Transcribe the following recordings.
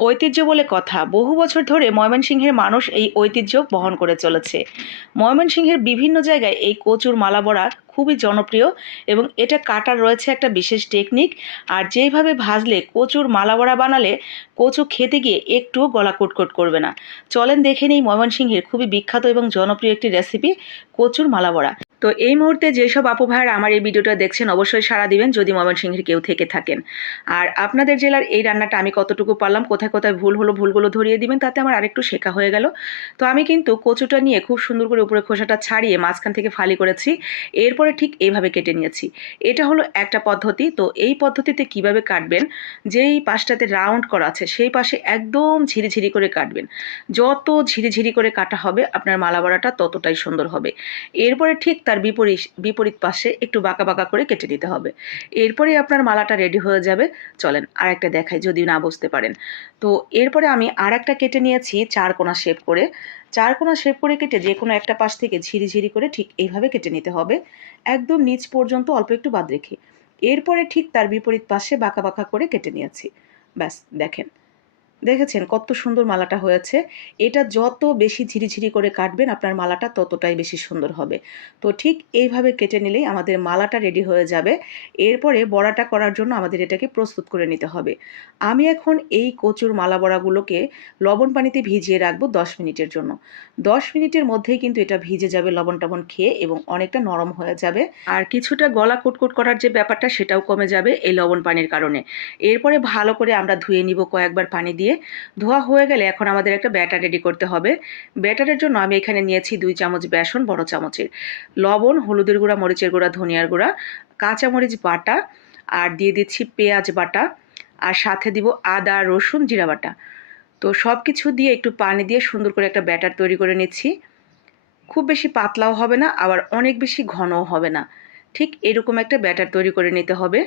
ঐতিহ্য বলে কথা। বহু বছর ধরে ময়মনসিংহের মানুষ এই ঐতিহ্য বহন করে চলেছে। ময়মনসিংহের বিভিন্ন জায়গায় এই কচুর মালা বড়া খুবই জনপ্রিয় এবং এটা কাটার রয়েছে একটা বিশেষ টেকনিক আর যেইভাবে ভাজলে কচুর মালা বড়া বানালে কচু খেতে গিয়ে একটুও গলা কুটকুট করবে না। চলেন দেখে নিই ময়মনসিংহের খুবই বিখ্যাত এবং জনপ্রিয় একটি রেসিপি কচুর মালা বড়া। তো এই মুহূর্তে যেসব আপু ভাইয়েরা আমার এই ভিডিওটা দেখছেন, অবশ্যই সাড়া দিবেন যদি ময়মনসিংহের কেউ থেকে থাকেন। আর আপনাদের জেলার এই রান্নাটা আমি কতটুকু পারলাম, কোথায় কোথায় ভুল হলো, ভুলগুলো ধরিয়ে দিবেন, তাতে আমার আরেকটু শেখা হয়ে গেল। তো আমি কিন্তু কচুটা নিয়ে খুব সুন্দর করে উপরে খোসাটা ছাড়িয়ে মাঝখান থেকে ফালি করেছি, এরপরে ঠিক এইভাবে কেটে নিয়েছি। এটা হলো একটা পদ্ধতি, তো এই পদ্ধতিতে কীভাবে কাটবেন, যেই পাশটাতে রাউন্ড করা আছে, সেই পাশে একদম ঝিরিঝিরি করে কাটবেন। যত ঝিরিঝিরি করে কাটা হবে, আপনার মালা বড়াটা ততটাই সুন্দর হবে। এরপরে ঠিক তার বিপরীত বিপরীত পাশে একটু বাঁকা বাঁকা করে কেটে দিতে হবে। এরপরে আপনার মালাটা রেডি হয়ে যাবে। চলেন আর একটা দেখাই যদি না বুঝতে পারেন। তো এরপরে আমি আর একটা কেটে নিয়েছি চার কোনা শেপ করে। চার কোনা শেপ করে কেটে যে কোনো একটা পাশ থেকে ঝিরিঝিরি করে ঠিক এইভাবে কেটে নিতে হবে। একদম নিচ পর্যন্ত অল্প একটু বাদ রেখে। এরপরে ঠিক তার বিপরীত পাশে বাঁকা বাঁকা করে কেটে নিয়েছি। ব্যাস, দেখেন। দেখেছেন কত সুন্দর মালাটা হয়েছে? এটা যত বেশি ঝিরিঝিরি করে কাটবেন, আপনার মালাটা ততটাই বেশি সুন্দর হবে। তো ঠিক এইভাবে কেটে নিলেই আমাদের মালাটা রেডি হয়ে যাবে। এরপরে বড়াটা করার জন্য আমাদের এটাকে প্রস্তুত করে নিতে হবে। আমি এখন এই কচুর মালা বড়াগুলোকে লবণ পানিতে ভিজিয়ে রাখব দশ মিনিটের জন্য। দশ মিনিটের মধ্যেই কিন্তু এটা ভিজে যাবে লবণ টবণ খেয়ে এবং অনেকটা নরম হয়ে যাবে। আর কিছুটা গলা কুটকুট করার যে ব্যাপারটা সেটাও কমে যাবে এই লবণ পানির কারণে। এরপরে ভালো করে আমরা ধুয়ে নিব কয়েকবার পানি দিয়ে ধোয়া হয়ে গেলে এখন আমাদের একটা ব্যাটার রেডি করতে হবে। ব্যাটারের জন্য আমি এখানে নিয়েছি দুই চামচ বেসন, বড় চামচের। লবণ, হলুদের গুঁড়া, মরিচের গুঁড়া, ধনিয়ার গুঁড়া কাঁচামরিচ বাটা আর দিয়ে দিচ্ছি পেঁয়াজ বাটা আর সাথে দিব আদা, রসুন, জিরা বাটা। তো সব কিছু দিয়ে একটু পানি দিয়ে সুন্দর করে একটা ব্যাটার তৈরি করে নিচ্ছি। খুব বেশি পাতলাও হবে না, আবার অনেক বেশি ঘনও হবে না। ঠিক এরকম একটা ব্যাটার তৈরি করে নিতে হবে।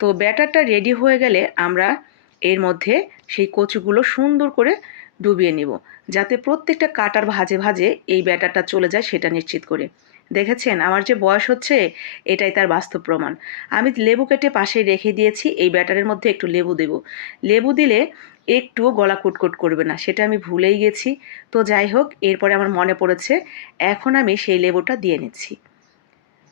তো ব্যাটারটা রেডি হয়ে গেলে আমরা এর মধ্যে সেই কচুগুলো সুন্দর করে ডুবিয়ে নিব, যাতে প্রত্যেকটা কাটার ভাজে ভাজে এই ব্যাটারটা চলে যায় সেটা নিশ্চিত করে। দেখেছেন? আমার যে বয়স হচ্ছে, এটাই তার বাস্তব প্রমাণ। আমি লেবু কেটে পাশে রেখে দিয়েছি, এই ব্যাটারের মধ্যে একটু লেবু দেব। লেবু দিলে একটুও গলা কুটকুট করবে না, সেটা আমি ভুলেই গেছি। তো যাই হোক, এরপরে আমার মনে পড়েছে, এখন আমি সেই লেবুটা দিয়ে নিচ্ছি।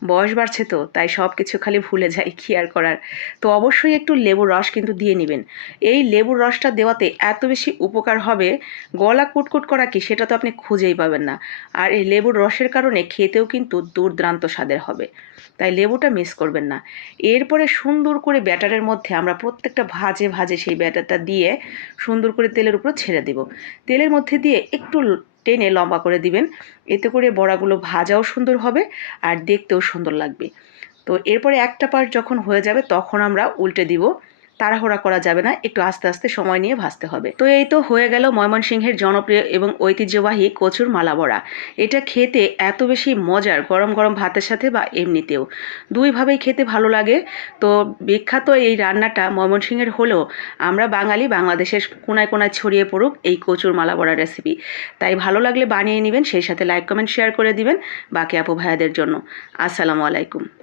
বয়স বাড়ছে তো, তাই সব কিছু খালি ভুলে যাই কি আর করার। তো অবশ্যই একটু লেবুর রস কিন্তু দিয়ে নেবেন। এই লেবুর রসটা দেওয়াতে এত বেশি উপকার হবে, গলা কুটকুট করা কি সেটা তো আপনি খুঁজেই পাবেন না। আর এই লেবুর রসের কারণে খেতেও কিন্তু দুর্দান্ত স্বাদের হবে। তাই লেবুটা মিস করবেন না। এরপরে সুন্দর করে ব্যাটারের মধ্যে আমরা প্রত্যেকটা ভাজে ভাজে সেই ব্যাটারটা দিয়ে সুন্দর করে তেলের উপর ছেড়ে দেব। তেলের মধ্যে দিয়ে একটু টেনে লম্বা করে দিবেন। এতে করে বড়াগুলো ভাজাও সুন্দর হবে আর দেখতেও সুন্দর লাগবে। তো এরপরে একটা পার্ট যখন হয়ে যাবে, তখন আমরা উল্টে দিব তাড়াহুড়া করা যাবে না, একটু আস্তে আস্তে সময় নিয়ে ভাজতে হবে। তো এই তো হয়ে গেল ময়মনসিংহের জনপ্রিয় এবং ঐতিহ্যবাহী কচুর মালা বড়া এটা খেতে এত বেশি মজার, গরম গরম ভাতের সাথে বা এমনিতেও। দুইভাবেই খেতে ভালো লাগে। তো বিখ্যাত এই রান্নাটা ময়মনসিংহের হলেও আমরা বাঙালি বাংলাদেশের কোনায় কোনায় ছড়িয়ে পড়ুক এই কচুর মালা বড়া রেসিপি। তাই ভালো লাগলে বানিয়ে নেবেন, সেই সাথে লাইক, কমেন্ট, শেয়ার করে দিবেন বাকি আপু ভাইয়াদের জন্য। আসসালামু আলাইকুম।